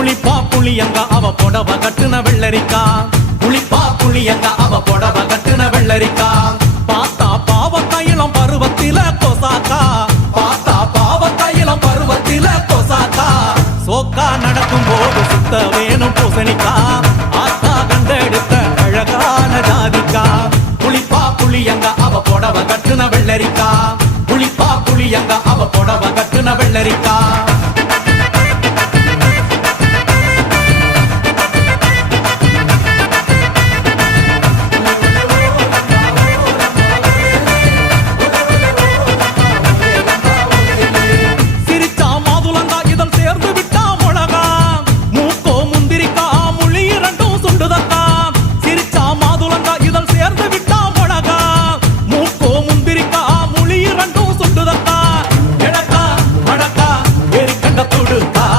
புளிப்பா புளியங்க அவ புடவ கட்டுன வெள்ளரிக்கா புளிப்பா புளியங்க அவ புடவ கட்டுன வெள்ளரிக்கா பார்த்தா பாவக்காயிலம் பருவத்தில கொசாக்கா பார்த்தா பாவக்காயிலம் பருவத்தில கொசாக்கா சோக்கா நடக்கும் போது சுத்த வேணும் பூசணிக்கா ஆத்தா கண்டெடுத்த அழகான ஜாதிக்கா புளிப்பா புளியங்க அவ புடவ கட்டுன வெள்ளரிக்கா புளிப்பா புளியங்க அவ புடவ கட்டுன வெள்ளரிக்கா